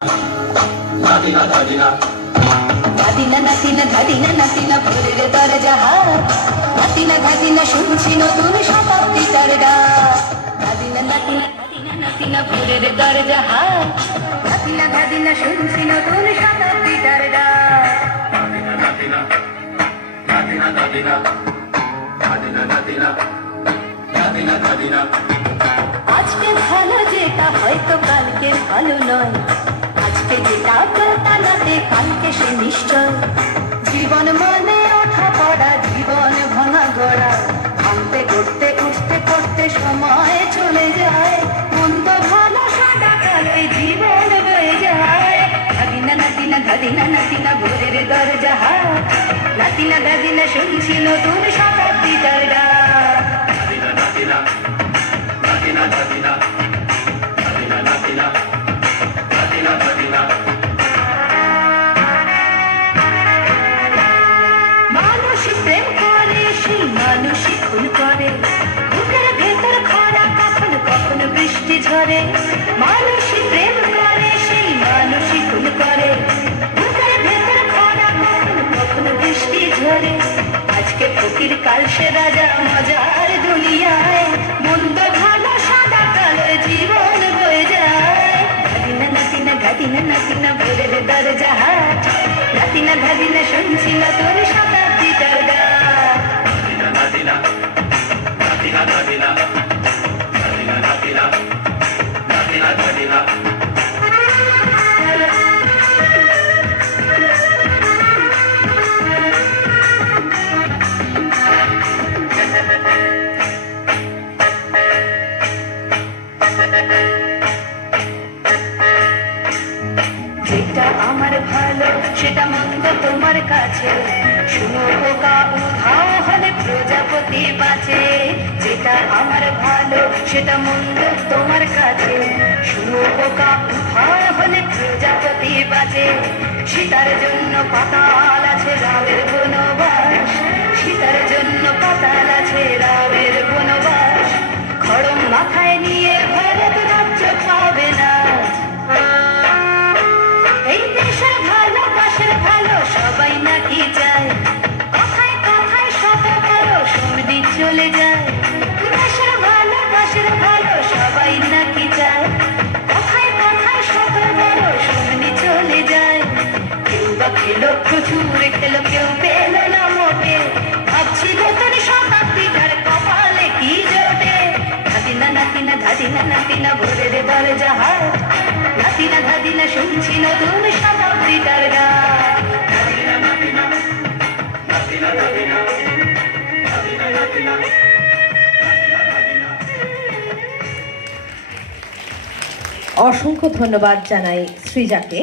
নাতিনা দাদিনা নাতিনা নাতিনা দাদিনা নাতিনা ভোরের দরজা হাত নাতিনা দাদিনা শুনছি নতুন শতাব্দীটার ডাক নাতিনা নাতিনা দাদিনা নাতিনা ভোরের দরজা হাত নাতিনা দাদিনা শুনছি নতুন শতাব্দীটার ডাক নাতিনা নাতিনা নাতিনা দাদিনা নাতিনা নাতিনা নাতিনা দাদিনা আজকে ভালো যেটা হয়তো কালকে ভালো নয় আজকে যেটা কল্পনাতে কালকে সে নিশ্চয় জীবন মানে ওঠা পড়া জীবন ভাঙা গড়া ভাঙতে করতে উঠতে পড়তে সময় চলে যায় মন্দ ভালো সাদা কালো জীবন বয়ে যায় নাতিনা নাতিনা দাদিনা নাতিনা ভোরের দরজা হাত নাতিনা দাদিনা শুনছি নতুন শতাব্দীটার ডাক নাতিনা নাতিনা নাতিনা দাদিনা নাতিনা নাতিনা নাতিনা দাদিনা মানুষই প্রেম করে সেই মানুষই খুন করে বুকের ভেতর খরা কখনো কখনো বৃষ্টি ঝরে মানুষই প্রেম করে সেই মানুষই খুন করে বুকের ভেতর খরা কখনো কখনো বৃষ্টি ঝরে আজকে ফকির কাল সে রাজা মজার দুনিয়ায় মন্দ ভালো সাদা কালো জীবন বয়ে যায় নাতিনা নাতিনা গাদিনা নাতিনা ভোরের দরজা হাত নাতিনা গাদিনা শুনছি নতুন শতাব্দীটার ডাক নাতিনা নাতিনা নাতিনা দাদিনা নাতিনা নাতিনা নাতিনা দাদিনা যেটা আমার ভালো সেটা মন্দ তোমার কাছে শুনো পোকা উধাও হলে প্রজাপতি বাঁচে যেটা আমার ভালো সেটা মন্দ তোমার কাছে শুনো পোকা উধাও হলে প্রজাপতি বাঁচে সীতার জন্য পাতাল আছে রামের বনবাস সীতার জন্য পাতাল আছে রামের বনবাস খড়ম মাথায় নিয়ে ভারত রাজ্য পাবে না এই দেশের ভালো পাশের ভালো সবাই নাকি চায় কথায় কথায় শত বড় সমিতি চলে যায় দেশের ভালো পাশের ভালো সবাই নাকি চায় কথায় কথায় শত বড় সমিতি চলে যায় কেউ বা খেলো প্রচুর খেলো কেউ পেল না মোটে ভাবছিল তোর শতাব্দীটার কপালে কি জোটে নাতিনা নাতিনা দাদিনা নাতিনা ভোরের দরজা হাত নাতিনা দাদিনা শুনছি নতুন শতাব্দীটার ডাক নাতিনা নাতিনা নাতিনা দাদিনা নাতিনা নাতিনা নাতিনা দাদিনা অসংখ্য ধন্যবাদ জানাই সৃজাকে।